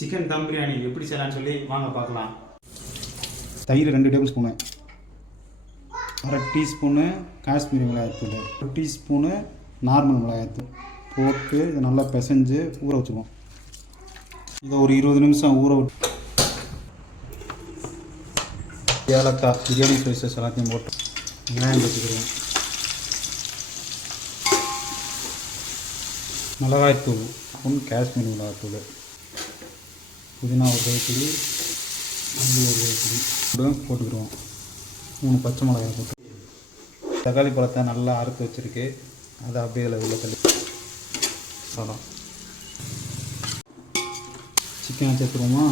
Chicken தம் பிரியாணி எப்படி செய்யலாம்னு சொல்லி வாங்க பார்க்கலாம். தயிர் 2 டேபிள் ஸ்பூனு, 1/2 டீஸ்பூனு காஷ்மீரி மிளகாய்த்தூள், 1 டீஸ்பூனு நார்மல் மிளகாய்த்தூள் போட்டு இதை நல்லா பிசைஞ்சு ஊற வச்சுக்குவோம். இதை ஒரு 20 நிமிஷம் ஊற விட்டு ஏலக்காய் பிரியாணி ஸ்பைசஸ் எல்லாத்தையும் போட்டு வெங்காயம் வச்சுக்கிடுவோம். மிளகாய்த்தூள் காஷ்மீரி மிளகாய்த்தூள், புதினா ஒரு கைப்பிடி, மல்லி ஒரு கைப்பிடி போட்டுக்கிடுவோம். 3 பச்சை மிளகாய் போட்டு தக்காளி பழத்தை நல்லா அறுத்து வச்சுருக்கு, அதை அப்படியே அதில் உள்ள தள்ளி சாதம் சிக்கனை சேர்த்துருவோமா.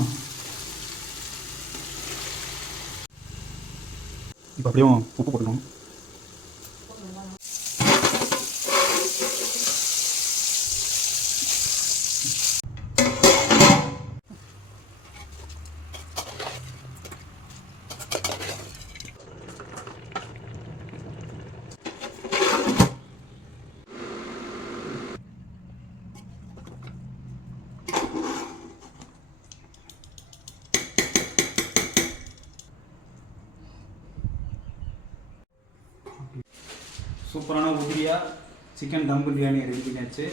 இப்போ அப்படியே உப்பு போட்டுக்கணும். சூப்பரான உதிரியாக சிக்கன் தம் பிரியாணி ரெடி பண்ணியாச்சு.